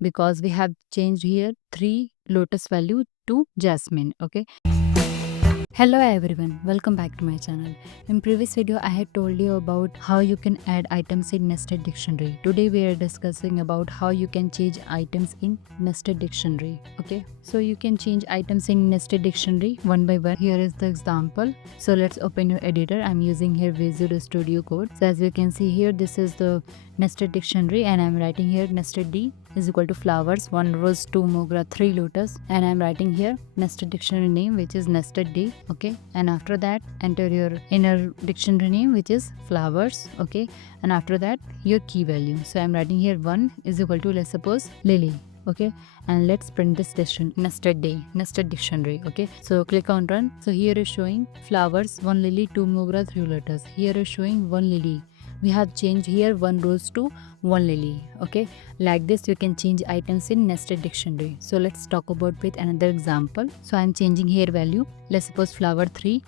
because we have changed here 3 lotus value to jasmine. Okay. Hello everyone, welcome back to my channel. In previous video I had told you about how you can add items in nested dictionary. Today we are discussing about how you can change items in nested dictionary. Okay, so you can change items in nested dictionary one by one. Here is the example. So let's open your editor. I'm using here Visual Studio Code. So as you can see here, this is the nested dictionary and I'm writing here nested D is equal to flowers, 1 rose, 2 mogra, 3 lotus, and I'm writing here nested dictionary name which is nested D. Okay, and after that enter your inner dictionary name which is flowers. Okay, and after that your key value. So I'm writing here 1 is equal to, let's suppose, lily. Okay, and let's print this nested dictionary. Okay, so click on run. So here is showing flowers, 1 lily, 2 mogra, 3 lotus. Here is showing 1 lily. We have changed here 1 rose to 1 lily. Okay, like this you can change items in nested dictionary. So let's talk about with another example. So I'm changing here value. Let's suppose flowers 3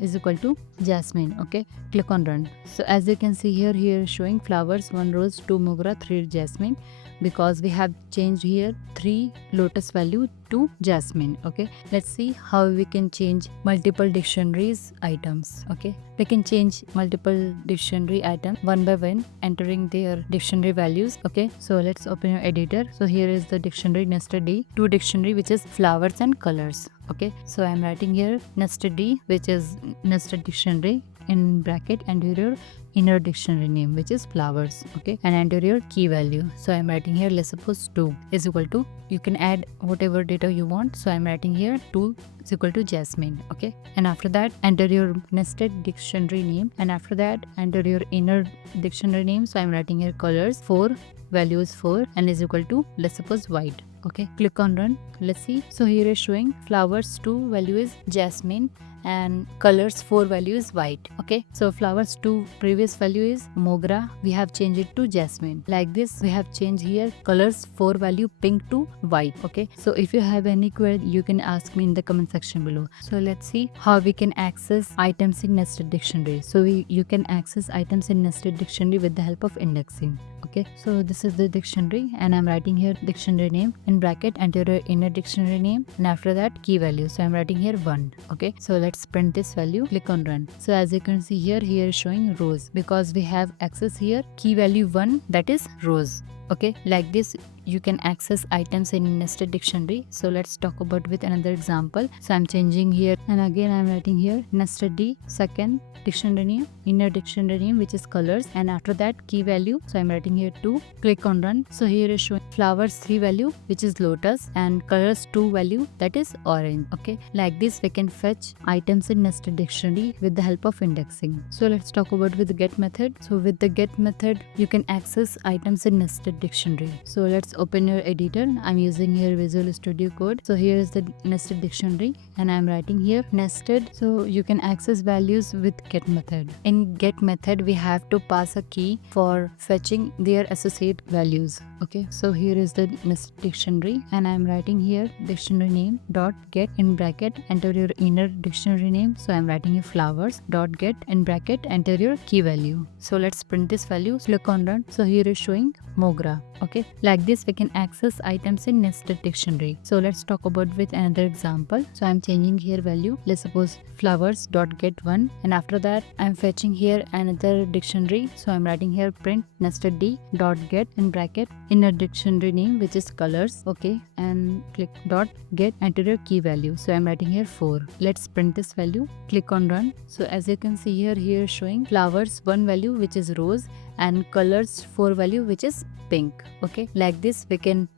is equal to jasmine. Okay, click on run. So as you can see here is showing flowers, 1 rose, 2 mogra, 3 jasmine, because we have changed here 3 lotus value to jasmine. Okay, let's see how we can change multiple dictionaries items. Okay, we can change multiple dictionary items one by one, entering their dictionary values. Okay, so let's open your editor. So here is the dictionary nested D, 2 dictionary which is flowers and colors. Okay, so I'm writing here nested D which is nested dictionary in bracket and your inner dictionary name which is flowers. Okay, and enter your key value. So I'm writing here, let's suppose 2 is equal to, you can add whatever data you want. So I'm writing here 2 is equal to jasmine. Okay, and after that enter your nested dictionary name, and after that enter your inner dictionary name. So I'm writing here colors, 4 value is 4 and is equal to, let's suppose, white. Okay, click on run. Let's see. So here is showing flowers 2 value is jasmine and colors 4 value is white. Okay, so flowers 2 previous value is mogra, we have changed it to jasmine. Like this we have changed here colors 4 value pink to white. Okay, so if you have any query you can ask me in the comment section below. So let's see how we can access items in nested dictionary. So you can access items in nested dictionary with the help of indexing. Okay, so this is the dictionary and I'm writing here dictionary name in bracket, enter your inner dictionary name, and after that key value. So I'm writing here 1. Okay, so let's print this value. Click on run. So as you can see here is showing rose because we have access here key value 1, that is rose. Okay, like this you can access items in nested dictionary. So let's talk about with another example. So I'm changing here and again I'm writing here nested D, second dictionary name, inner dictionary name which is colors, and after that key value. So I'm writing here 2. Click on run. So here is showing flowers 3 value which is lotus and colors 2 value, that is orange. Okay, like this we can fetch items in nested dictionary with the help of indexing. So let's talk about with the get method. So with the get method you can access items in nested dictionary. So let's open your editor. I'm using here Visual Studio Code. So here is the nested dictionary and I'm writing here nested. So you can access values with get method. In get method we have to pass a key for fetching their associate values. Okay, so here is the nested dictionary and I'm writing here dictionary name dot get in bracket, enter your inner dictionary name. So I'm writing here flowers dot get in bracket, enter your key value. So let's print this value. Click on run. So here is showing mogra. Okay, like this we can access items in nested dictionary. So let's talk about with another example. So I'm changing here value. Let's suppose flowers dot get 1, and after that I'm fetching here another dictionary. So I'm writing here print nested D dot get in bracket inner dictionary name which is colors. Okay, and click dot get, enter your key value. So I'm writing here 4. Let's print this value. Click on run. So as you can see here is showing flowers 1 value which is rose and colors 4 value which is pink. Okay, like this we can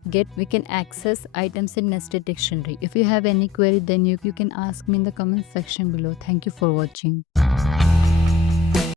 access items in nested dictionary. If you have any query then you can ask me in the comment section below. Thank you for watching.